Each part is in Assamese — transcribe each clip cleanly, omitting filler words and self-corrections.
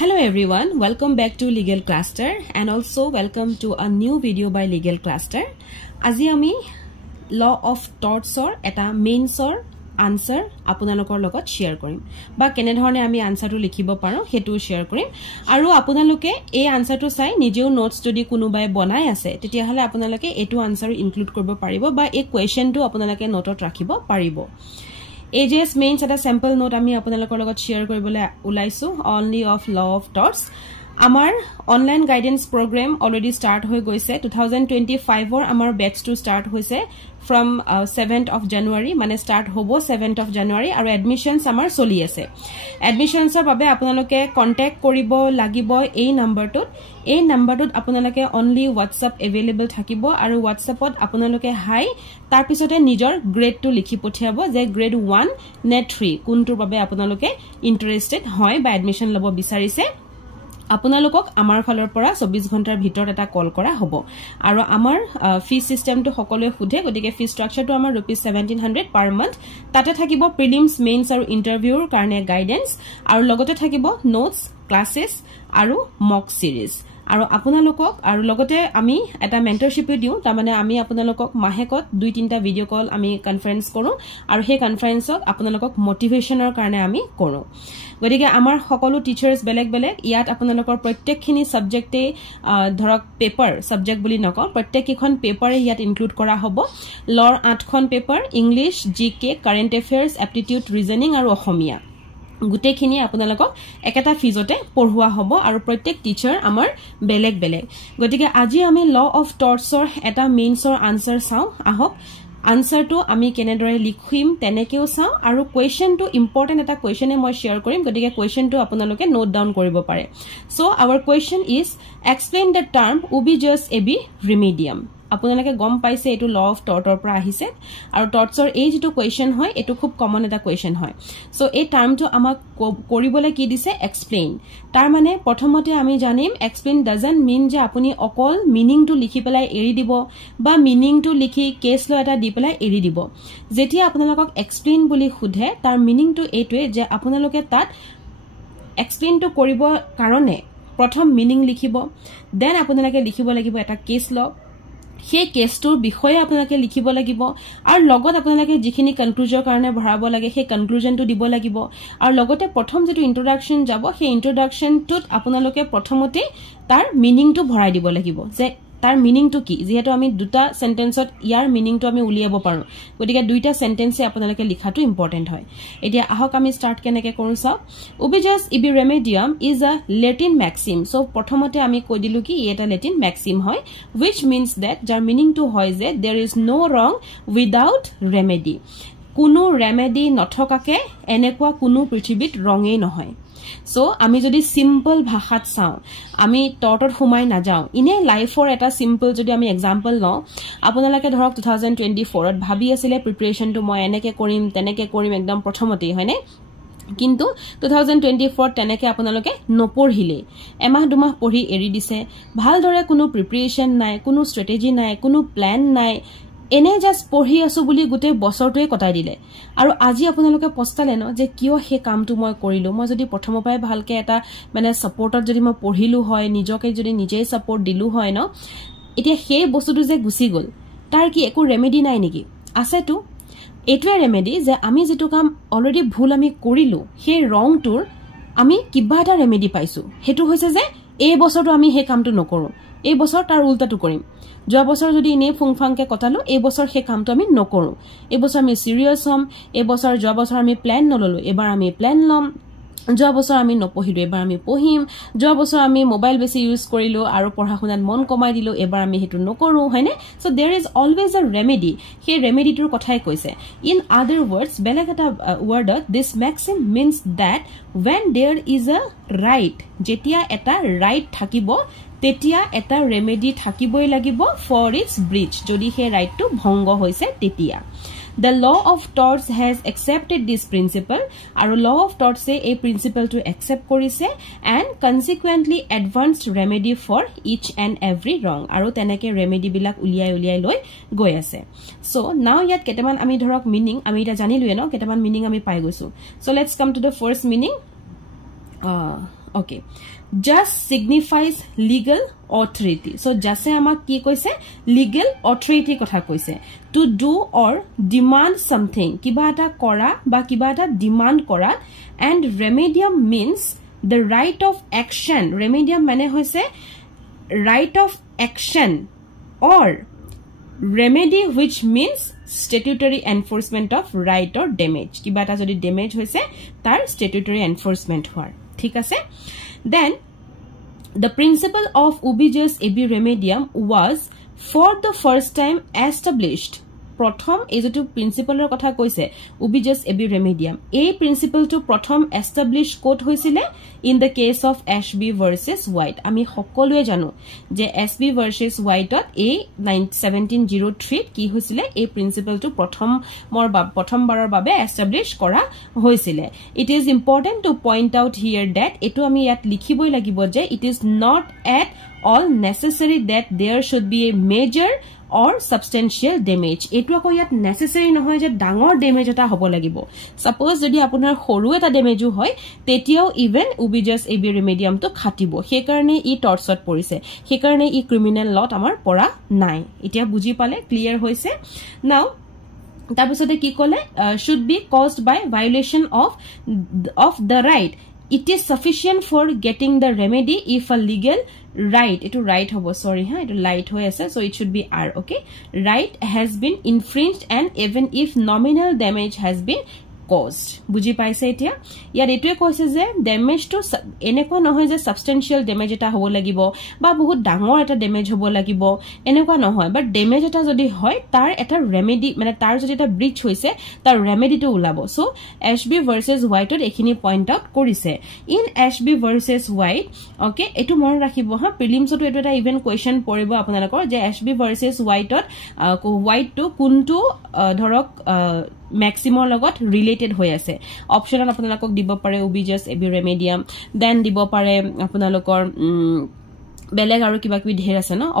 Hello everyone, welcome back to Legal Cluster and also welcome to a new video by Legal Cluster. Aji ami law of torts or eta mains or answer আপোনালোকৰ লগত শেয়াৰ কৰিম বা কেনে ধৰণে আমি আনসাৰটো লিখিব পাৰো হেতু শেয়াৰ কৰিম আৰু আপোনালোকে এই আনসাৰটো চাই নিজেও নোটস যদি কোনোবাই বনাই আছে তেতিয়া হলে আপোনালোকে এটো আনসাৰ ইনক্লুড কৰিব পাৰিব বা এই কোৱেশ্চনটো আপোনালোকে নোটত ৰাখিব পাৰিব AJS mains at a sample note ami আপোনালোকৰ লগত share কৰিবলৈ উলাইছো only of law of torts আমাৰ online guidance program already start হৈ গৈছে 2025 or আমাৰ batch to start হৈছে from 7th of January মানে start hobo 7th of January আৰু admissions আমাৰ চলি আছে admissions ৰ বাবে আপোনালোকে contact কৰিব লাগিব এই নম্বৰটোত আপোনালোকে only WhatsApp available থাকিব আৰু WhatsAppত আপোনালোকে হাই তাৰ পিছতে নিজৰ গ্ৰেডটো লিখি পঠিয়াব যে গ্ৰেড 1 নে 3 কোনটোৰ বাবে আপোনালোকে ইন্টাৰেষ্টেড হয় বা এডমিশন লব বিচাৰিছে আপোনালোকক আমাৰ ফালৰ পৰা 24 ঘণ্টাৰ ভিতৰত এটা কল কৰা হ'ব আৰু আমাৰ ফি সিস্টেমটো সকলোৱে খুধে গতিকে ফি স্ট্ৰাকচাৰটো আমাৰ ₹1700 পাৰ মান্থ তাতে থাকিব প্ৰিলিমছ মেইনছ আৰু ইন্টাৰভিউৰ কাৰণে গাইডেন্স আৰু লগতে থাকিব নোটস ক্লাसेस আৰু মক সিৰিজ আৰু আপোনালোকক আৰু লগতে আমি এটা মেন্টৰশিপও দিও তাৰ মানে আমি আপোনালোকক মাহেকত 2-3টা ভিডিও কল আমি কনফাৰেন্স কৰো আৰু সেই কনফাৰেন্সত আপোনালোকক মোটিভেশনৰ কাৰণে আমি কৰো গতিকে আমাৰ সকলো টিচাৰ্স বেলেগ ইয়াত আপোনালোকৰ প্ৰত্যেকখিনি সাবজেক্টে ধৰক পেপাৰ সাবজেক্ট বুলি নক প্ৰত্যেকখন পেপাৰে ইয়াত ইনক্লুড কৰা হ'ব লৰ 8খন পেপাৰ ইংলিশ জিকে কাৰেন্ট এফেয়াৰ্স এপ্টিটিউড ৰিজনিং আৰু অসমীয়া গুটেখিনি আপোনালোকক একেটা ফিজতে পঢ়ুৱা হ'ব আৰু প্ৰত্যেক টিচাৰ আমাৰ বেলেগ গতিকে আজি আমি ল অফ টৰ্টছৰ এটা মেইনছৰ আনসাৰ চাও আহক আনসাৰটো আমি কেনেদৰে লিখিম তেনেকেও চাও আৰু কোৱেশ্চনটো ইম্পৰ্টেন্ট এটা কোৱেশ্চনে মই শেয়াৰ কৰিম গতিকে কোৱেশ্চনটো আপোনালোকে নোট ডাউন কৰিব পাৰে so our question is explain the term ওবিজাস এবি ৰিমেডিয়াম আপোনালোকে গম পাইছে এটো ল অফ টৰ্টৰ পৰা আহিছে আৰু টৰ্টছৰ এই যেটো কোৱেশ্চন হয় এটো খুব কমন এটা কোৱেশ্চন হয় সো এই টাৰ্মটো আমাক কৰিবলৈ কি দিছে এক্সপ্লেইন তাৰ মানে প্ৰথমতে আমি জানিম এক্সপ্লেইন ডাজন্ট মিন যে আপুনি অকল মিনিংটো লিখি পেলাই এৰি দিব বা মিনিংটো লিখি কেছ ল এটা দি পেলাই এৰি দিব যেতিয়া আপোনালোকক এক্সপ্লেইন বুলি খুধে তাৰ মিনিংটো এইটোৱে যে আপোনালোকে তাত এক্সপ্লেইনটো কৰিব কাৰণে প্ৰথম মিনিং লিখিব দেন আপোনালোকে লিখিব লাগিব এটা কেছ ল সেই কেছটোৰ বিষয়ে আপোনালোকে লিখিব লাগিব আৰু লগত আপোনালোকে যিখিনি কনক্লুজনৰ কাৰণে ভৰাব লাগে সেই কনক্লুজনটো দিব লাগিব আৰু লগতে প্ৰথম যেটো ইন্ট্ৰোডাকচন যাব সেই ইন্ট্ৰোডাকচনটোত আপোনালোকে প্ৰথমতে তাৰ মিনিংটো ভৰাই দিব লাগিব যে তাৰ মিনিংটো কি যেহেতু আমি দুটা সেন্টেন্সত ইয়াৰ মিনিংটো আমি উলিয়াব পাৰো গতিকে দুইটা সেন্টেন্সে আপোনালোকে লিখাটো ইম্পৰ্টেন্ট হয় এতিয়া আহক আমি স্টাৰ্ট কেনেকে কৰো চাও ওবিজাস ইবি ৰেমেডিয়াম is a Latin maxim so প্ৰথমতে আমি কৈ দিলু কি এটা লেটিন ম্যাক্সিম হয় which means that যাৰ মিনিংটো হয় যে there is no wrong without remedy কোনো ৰেমেডি নথকাকে এনেকুৱা কোনো পৃথিৱীত ৰঙেই নহয় সো আমি যদি সিম্পল ভাষাত চাও আমি টৰ্টত হুমাই না যাও ইনে লাইফৰ এটা সিম্পল যদি আমি এক্সাম্পল লও আপোনালোকে ধৰক 2024 ত ভাবি আছিল প্ৰিপাৰেচনটো মই এনেকে কৰিম তেনেকে কৰিম একদম প্ৰথমতেই হয়নে কিন্তু 2024 তেনেকে আপোনালোকে নপঢ়িলে এমাহ দুমাহ পঢ়ি এৰি দিছে ভালদৰে কোনো প্ৰিপাৰেচন নাই কোনো ষ্ট্ৰেটেজি নাই কোনো প্ল্যান নাই এনে জাস্ট পঢ়ি আছো বুলি গুটে বছৰটোৱে কটাই দিলে আৰু আজি আপোনালোকে পস্তালে ন যে কিয় হে কামটো মই কৰিলো মই যদি প্ৰথমৰ পৰাই ভালকে এটা মানে সাপোৰ্টত যদি মই পঢ়িলো হয় নিজকে যদি নিজেই সাপোৰ্ট দিলু হয় ন এতিয়া সেই বস্তুটো যে গুছি গল তাৰ কি একো ৰেমেডি নাই নেকি আছেটো এটোৱে ৰেমেডি যে আমি যেটো কাম অলৰেডি ভুল আমি কৰিলো সেই ৰংটোৰ আমি কিবা এটা ৰেমেডি পাইছো হেতু হৈছে যে এই বছৰটো আমি হে কামটো নকৰো এই বছৰ তাৰ উল্টাটো কৰিম যোৱা বছৰ যদি ইনে ফুংফাংকে কটালো এই বছৰ হে কামটো আমি নকৰো এই বছৰ আমি সিৰিয়াস হম এই বছৰ যোৱা বছৰ আমি প্ল্যান নললো এবাৰ আমি প্ল্যান লম যোৱা বছৰ আমি নপঢ়িলো এবাৰ আমি পঢ়িম যোৱা বছৰ আমি মোবাইল বেছি ইউজ কৰিলো আৰু পঢ়াখনাত মন কমাই দিলো এবাৰ আমি হেতু নকৰো হয়নে so there is always a remedy সেই ৰেমেডিটোৰ কথাই কৈছে ইন আদাৰ ওয়ার্ডস বেলেগ এটা ওয়ার্ডত this maxim means that when there is a right যেতিয়া এটা রাইট থাকিব তেতিয়া এটা ৰেমেডি থাকিবই লাগিব ফৰ ইটস ব্ৰিচ যদি হে ৰাইটটো ভংগ হৈছে তেতিয়া The law of torts has accepted this principle আৰু law of torts say a principle to accept কৰিছে and consequently advanced remedy for each and every wrong আৰু তেনেকে remedy বিলাক উলিয়াই লৈ গৈ আছে so now yet কেটামান আমি ধৰক meaning আমি এটা জানিলুৱে ন কেটামান meaning আমি পাই গৈছো so let's come to the first meaning Okay. Just signifies legal authority. So just amak ki koise legal authority kotha koise. To do or demand something. Kiba eta kora ba kiba eta demand kora. And remedium means the right of action. Remedium mane hoise right of action or remedy, which means statutory enforcement of right or damage. Kiba eta jodi damage hoise tar statutory enforcement hoar. Thik ase? Then the principle of ubi jus abi remedium was for the first time established. Prothom ejotu principle kotha koise ubi jus abi remedium. A principle to prothom established court hoisile in the case of Ashby versus White. Ami hokolue janu je Ashby versus White ot a 1703 ki hoisile a principle to prothom barar babe establish kora hoisile. It is important to point out here that etu ami yat likhiboi lagibo je it is not at all necessary that there should be a major or substantial damage. Etu ako yat necessary no hoy je dangor damage eta hobo lagibo. Suppose jodi apunar horu eta damage hoy tetiao even ubi jus ab remedium to khatibo. He karone e tortsot porise. He karone e criminal law amar pora nai. Etia buji pale clear hoise. Now tapisode ki kole should be caused by violation of the right. It is sufficient for getting the remedy if a legal right, etu right hobo, sorry ha, etu light hoy ase, so it should be R, okay? Right has been infringed and even if nominal damage has been caused. Buji paise etia? Yar etue koise je damage to eneko nohoy je substantial damage eta hobo lagibo ba bahut dangor eta damage hobo lagibo eneko nohoy, but damage eta jodi hoy tar eta remedy mane tar jodi eta breach hoise tar remedy to ulabo. So Ashby versus White ot ekhini point out korise. In Ashby versus White, okay, etu mon rakhibo ha, prelims to etu eta even question poribo apunalakor je Ashby versus White ot White to kuntu dhorok maximum logot related hoy ase. Optional apunalakok dibo pare ubi jus ab remedium, then dibo pare apunalokor beleg aru kiba kibi dher ase no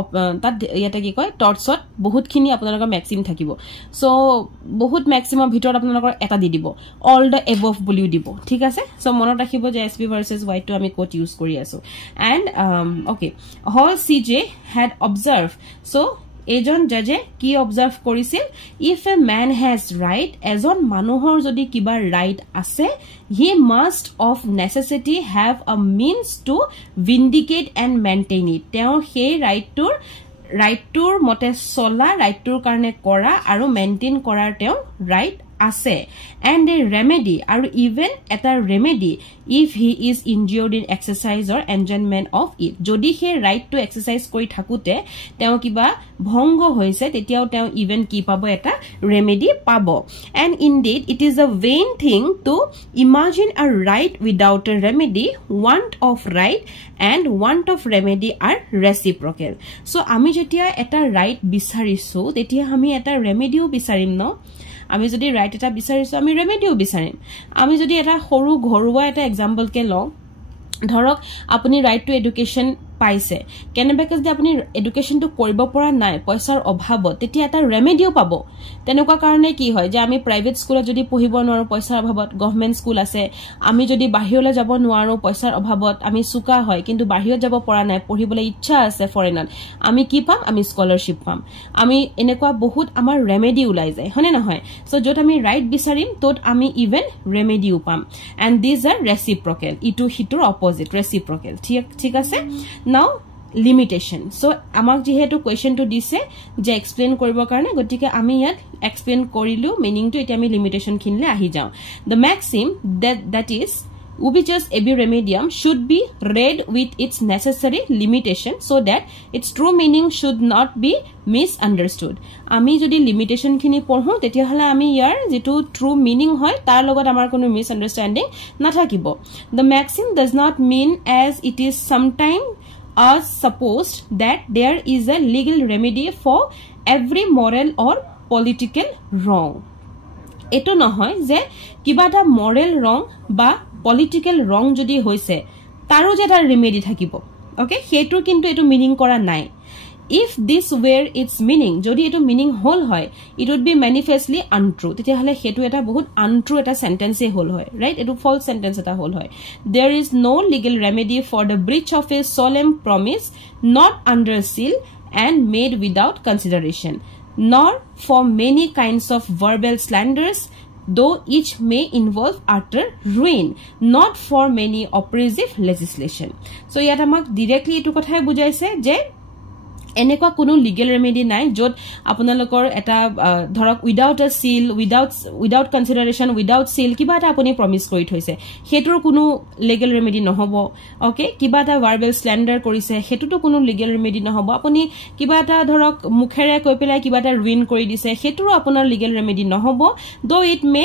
tat yata ki koy tortsot bahut khini apunalokor maximum thakibo. So bahut maximum bhitor apunalokor eta di dibo all the above boli dibo. Thik ase? So monot rakhibo je Ashby versus White to ami quote use kori aso. And okay, Hall CJ had observed. So ejon judge ki observe korisil, if a man has right, ejon manuhor jodi kiba right ase, he must of necessity have a means to vindicate and maintain it. Teo he right tur mote sola right tur karne kora aru maintain korar teo right ase. And a remedy aru even eta remedy if he is injured in exercise or enjoyment of it. Jodi he right to exercise koi thakute teo kiba bhongo hoise tetiao teo even ki pabo eta remedy pabo. And indeed it is a vain thing to imagine a right without a remedy. Want of right and want of remedy are reciprocal. So ami jetia eta right bisarisu tetia ami eta remedy o bisarim no. আমি যদি রাইট এটা বিচাৰিছো আমি ৰেমেডিও বিচাৰিম. আমি যদি এটা সৰু ঘৰুৱা এটা এক্সাম্পল কে লওঁ, ধৰক আপুনি ৰাইট টু এডুকেশ্যন পাইছে, কেনেবাকে যদি আপুনি এডুকেশ্যনটো কৰিব পৰা নাই পইচাৰ অভাৱত, তেতিয়া এটা ৰেমেডিও পাব. তেনেকুৱা কাৰণে কি হয় যে আমি প্ৰাইভেট স্কুলত যদি পঢ়িব নোৱাৰো পইচাৰ অভাৱত, গভৰ্ণমেণ্ট স্কুল আছে, আমি যদি বাহিৰলৈ যাব নোৱাৰো পইচাৰ অভাৱত, আমি চুকা হয় কিন্তু বাহিৰত যাব পৰা নাই, পঢ়িবলৈ ইচ্ছা আছে ফৰেনত, আমি কি পাম? আমি স্কলাৰশ্বিপ পাম. আমি এনেকুৱা বহুত আমাৰ ৰেমেডি ওলাই যায়, হয়নে নহয়? সো য'ত আমি ৰাইট বিচাৰিম ত'ত আমি ইভেন ৰেমেডিও পাম. এণ্ড দিজ আৰ ৰেচিপ্ৰকেল, ইটো সিটোৰ অপজিট, ৰেচিপ্ৰকেল. ঠিক আছে? Now limitation. So amak jehetu question to dise je explain koribo karone gotike ami yat explain korilu meaning to eti ami limitation khinle ahi jao. The maxim that is ubi jus ab remedium should be read with its necessary limitation so that its true meaning should not be misunderstood. Ami jodi limitation khini porhu tetia hale ami yar jitu true meaning hoy tar logot amar kono misunderstanding na thakibo. The maxim does not mean as it is sometimes are supposed that there is a legal remedy for every moral or political wrong. Eto nohoy je kiba ta moral wrong ba political wrong jodi hoise taro je tar remedy thakibo. Okay, hetu kintu etu meaning kora nai. if this were its meaning jodi etu meaning hol hoy it would be manifestly untrue tete hale hetu eta bahut untrue eta sentence e hol hoy right etu false sentence eta hol hoy there is no legal remedy for the breach of a solemn promise not under seal and made without consideration nor for many kinds of verbal slanders though each may involve utter ruin not for many oppressive legislation so yata mak directly etu kothai bujaise je এনেকুৱা কোনো লিগেল ৰেমেডি নাই যত আপোনালোকৰ এটা ধৰক without a seal without consideration without seal কিবা এটা আপুনি প্ৰমিস কৰি থৈছে হেতুৰ কোনো লিগেল ৰেমেডি নহব ওকে কিবা এটা ভাৰ্বেল স্ল্যান্ডাৰ কৰিছে হেতুটো কোনো লিগেল ৰেমেডি নহব আপুনি কিবা এটা ধৰক মুখেৰে কৈ পেলাই কিবা এটা ৰুইন কৰি দিছে হেতুৰো আপোনাৰ লিগেল ৰেমেডি নহব though it may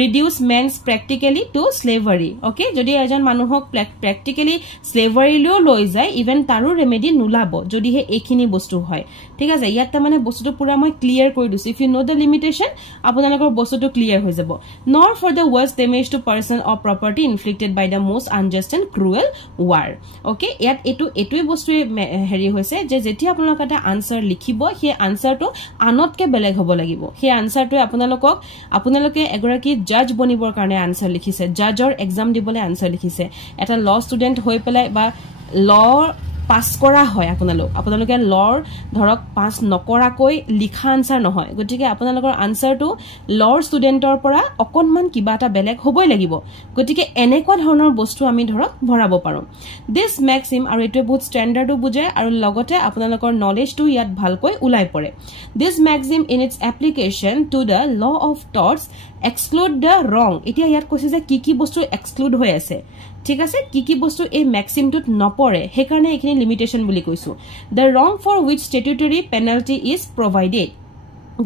reduce men's practically to slavery okay যদি এজন মানুহক প্ৰ্যাকটিক্যালি স্লেভাৰীলৈ লৈ যায় ইভেন তাৰো ৰেমেডি নুলাব যদি হে এখিনি বস্তু হয় ঠিক আছে ইয়াত মানে বস্তুটো পুৰা মই ক্লিয়াৰ কৰি দিছো if you know the limitation আপোনালোকৰ বস্তুটো ক্লিয়াৰ হৈ যাব nor for the worst damage to person or property inflicted by the most unjust and cruel war okay ইয়াত এটোই বস্তু হেৰি হৈছে যে যেতিয়া আপোনালোক এটা আনসাৰ লিখিব সেই আনসাৰটো আনতকে বেলেগ হ'ব লাগিব সেই আনসাৰটো আপোনালোকে এগৰাকী জাজ বনিবৰ কাৰণে আনসাৰ লিখিছে জাজৰ এক্সাম দিবলৈ আনসাৰ লিখিছে এটা ল ষ্টুডেন্ট হৈ পেলাই বা ল পাস কৰা হয় আপোনালোকে লৰ ধৰক পাস নকৰাকৈ লিখা আনসাৰ নহয় গতিকে আপোনালোকৰ আনসাৰটো লৰ ষ্টুডেন্টৰ পৰা অকনমান কিবা এটা বেলেগ হ'বই লাগিব গতিকে এনেকুৱা ধৰণৰ বস্তু আমি ধৰক ভৰাব পাৰো দিস ম্যাক্সিম আৰু এটো বহুত ষ্টেণ্ডাৰ্ডো বুজায় আৰু লগতে আপোনালোকৰ নলেজটো ইয়াত ভালকৈ উলাই পৰে this maxim in its application to the law of torts exclude the wrong এতিয়া ইয়াত কৈছে যে কি বস্তু এক্সক্লুড হৈ আছে ঠিক আছে কি বস্তু এই ম্যাক্সিমটোত নপৰে হে কাৰণে এখিনি লিমিটেশন বুলি কৈছো the wrong for which statutory penalty is provided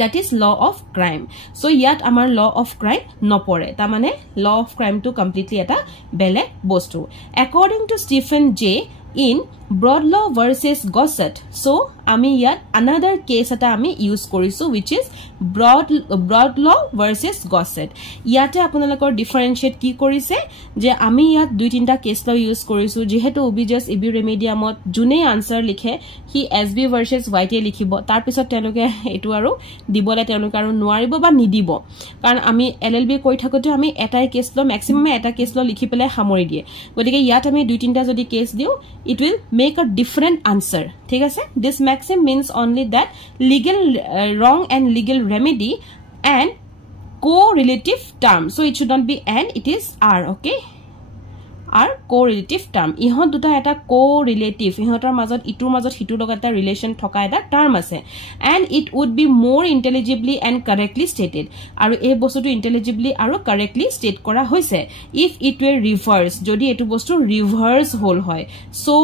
that is law of crime so yat amar law of crime nopore ta mane law of crime to completely eta bele bostu according to Stephen J in Brodlaw versus Gossett so ami yat another case eta ami use korisu which is Brodlaw versus Gossett yate apunalakor differentiate ki korise je ami yat dui tinta case lo use korisu jehetu obvious ebi remediamot june answer likhe he SB versus YT likhibo tar pisot teloke etu aru dibole teloke aru nuaribo ba nidibo karon ami LLB koi thakote ami etai case lo maximum eta case lo likhi pele hamori die gotike yat ami dui tinta jodi case diu it will make a different answer ঠিক আছে this maxim means only that legal wrong and legal remedy and correlative term so it should not be and it is are okay are correlative term ইহত দুটা এটা correlative ইহতৰ মাজত ইটোৰ মাজত হিটো লগতে ৰিলেশন থকা এটা টার্ম আছে and it would be more intelligibly and correctly stated আৰু এই বস্তুটো intelligibly আৰু correctly state কৰা হৈছে if it were reverse যদি এটো বস্তু reverse হল হয় so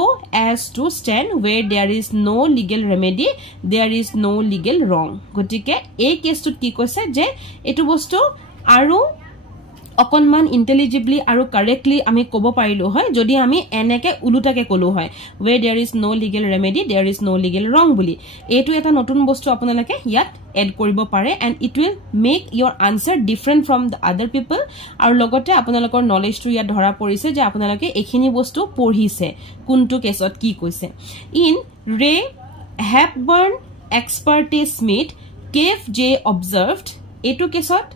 as to stand where there is no legal remedy there is no legal wrong গতিকে এই কেছটো কি কৈছে যে এটো বস্তু আৰু অকনমান ইন্টেলিজিবলি আৰু কাৰেক্টলি আমি কব পাৰিলো হয় যদি আমি এনেকে উলুটাকে কলো হয় where there is no legal remedy there is no legal wrong বুলি এটো এটা নতুন বস্তু আপোনালোকে ইয়াত এড কৰিব পাৰে and it will make your answer different from the other people আৰু লগতে আপোনালোকৰ নলেজটো ইয়াত ধৰা পৰিছে যে আপোনালোকে এখিনি বস্তু পঢ়িছে কোনটো কেছত কি কৈছে in Ray Hepburn Experte Smith Cave J observed এটো কেছত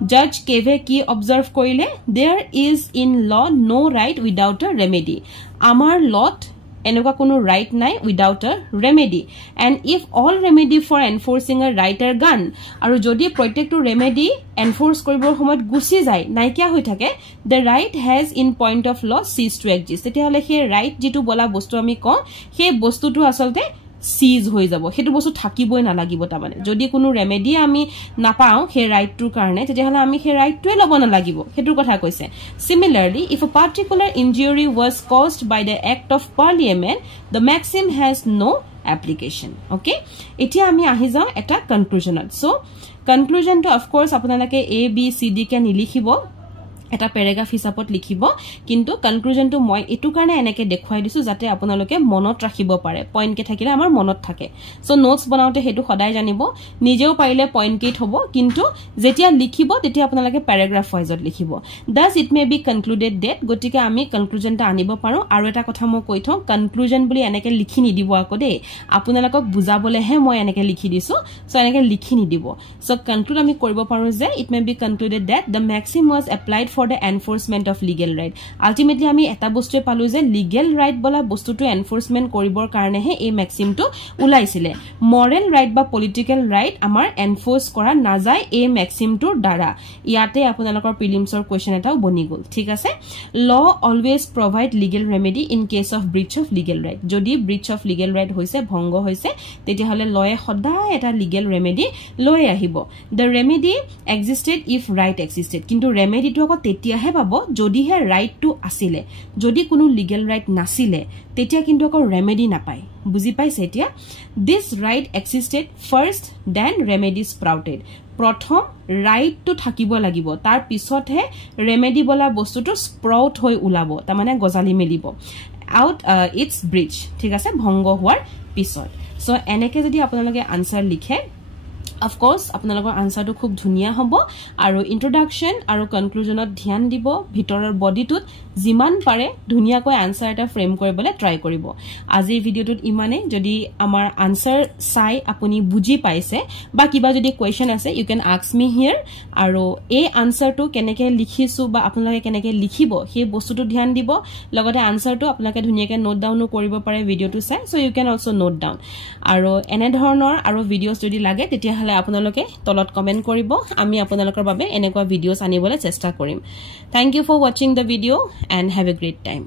Judge Keve ki observe koile there is in law no right without a remedy amar lot enuka kono right nai without a remedy and if all remedy for enforcing a right are gone aru jodi protek to remedy enforce koribor homoyt gusi jay naikia hoi thake the right has in point of law ceased to exist ete hole he right jitu bola bostu ami ko he bostu tu asolte সিজ হৈ যাব হেতু বস্তু থাকিবই না লাগিব তা মানে যদি কোনো ৰেমেডি আমি নাপাও হে ৰাইট টু কাৰণে তেতিয়াহলে আমি হে ৰাইট টুৱে লব না লাগিব হেতুৰ কথা কৈছে similarly if a particular injury was caused by the act of parliament the maxim has no application okay এতিয়া আমি আহি যাও এটা কনক্লুজনত so conclusion to of course আপোনালোকে a b c d কে নিলিখিব এটা প্যাৰাগ্ৰাফ হিচাপত লিখিব কিন্তু কনক্লুজনটো মই এটু কাৰণে এনেকে দেখুৱাই দিছো যাতে আপোনালোকে মনত ৰাখিব পাৰে পইণ্ট কে থাকিলে আমাৰ মনত থাকে সো নোটস বনাওতে হেতু সদায় জানিব নিজেও পাৰিলে পইণ্ট কেট হ'ব কিন্তু যেতিয়া লিখিব তেতিয়া আপোনালোকে প্যাৰাগ্ৰাফ ওয়াইজত লিখিব thus it may be concluded that গতিকে আমি কনক্লুজনটা আনিব পাৰো আৰু এটা কথা মই কৈ থওঁ কনক্লুজন বুলি এনেকে লিখি নিদিব আকৌ দেই আপোনালোকক বুজাবলেহে মই এনেকে লিখি দিছো সো এনেকে লিখি নিদিব সো কনক্লুড আমি কৰিব পাৰো যে it may be concluded that the maxim was applied for the enforcement of legal right ultimately আমি এটা বস্তুৱে পালো যে legal right বলা বস্তুটো এনফোৰ্সমেন্ট কৰিবৰ কাৰণে হে এই ম্যাক্সিমটো উলাইছিলে moral right বা political right আমাৰ এনফোৰ্স কৰা না যায় এই ম্যাক্সিমটোৰ দ্বাৰা ইয়াতে আপোনালোকৰ প্ৰিলিমছৰ কোৱেশ্চন এটাও বনি গল ঠিক আছে law always provide legal remedy in case of breach of legal right যদি breach of legal right হৈছে ভংগ হৈছে তেতিয়া হলে লয়ে সদায় এটা legal remedy লৈ আহিব the remedy existed if right existed কিন্তু remedy টো আকৌ তেতিয়াহে পাব যদিহে রাইট টু আছিলে যদি কোনো লিগ্যাল রাইট নাছিলে তেতিয়া কিন্তু আকৌ ৰেমেডি নাপায় বুজি পাইছে এতিয়া this right existed first then remedy sprouted প্ৰথম ৰাইট টু থাকিব লাগিব তাৰ পিছতহে ৰেমেডি বলা বস্তুটো স্প্ৰাউট হৈ উলাব তাৰ মানে গজালি মেলিব আউট ইটস ব্ৰিচ ঠিক আছে ভংগ হোৱাৰ পিছত সো এনেকে যদি আপোনালোকে আনসাৰ লিখে of course আপোনালোকৰ আনসাৰটো খুব ধুনিয়া হ'ব আৰু ইন্ট্ৰোডাকশন আৰু কনক্লুজনত ধ্যান দিব ভিতৰৰ বডিটোত জিমান পাৰে ধুনিয়াকৈ আনসাৰ এটা ফ্ৰেম কৰিবলৈ ট্ৰাই কৰিব আজিৰ ভিডিওটোত ইমানে যদি আমাৰ আনসাৰ চাই আপুনি বুজি পাইছে বা কিবা যদি কোৱেশ্চন আছে ইউ ক্যান আস্ক মি হিয়াৰ আৰু এই আনসাৰটো কেনেকৈ লিখিছো বা আপোনালোকে কেনেকৈ লিখিব সেই বস্তুটো ধ্যান দিব লগতে আনসাৰটো আপোনালোকে ধুনিয়াকৈ নোট ডাউন কৰিব পাৰে ভিডিওটো চাই so you can also note down আৰু এনে ধৰণৰ আৰু ভিডিওছ যদি লাগে তেতিয়া আপোনালোকে তলত কমেন্ট কৰিব আমি আপোনালোকৰ বাবে এনেকুৱা ভিডিওছ আনিবলৈ চেষ্টা কৰিম thank you for watching the video and have a great time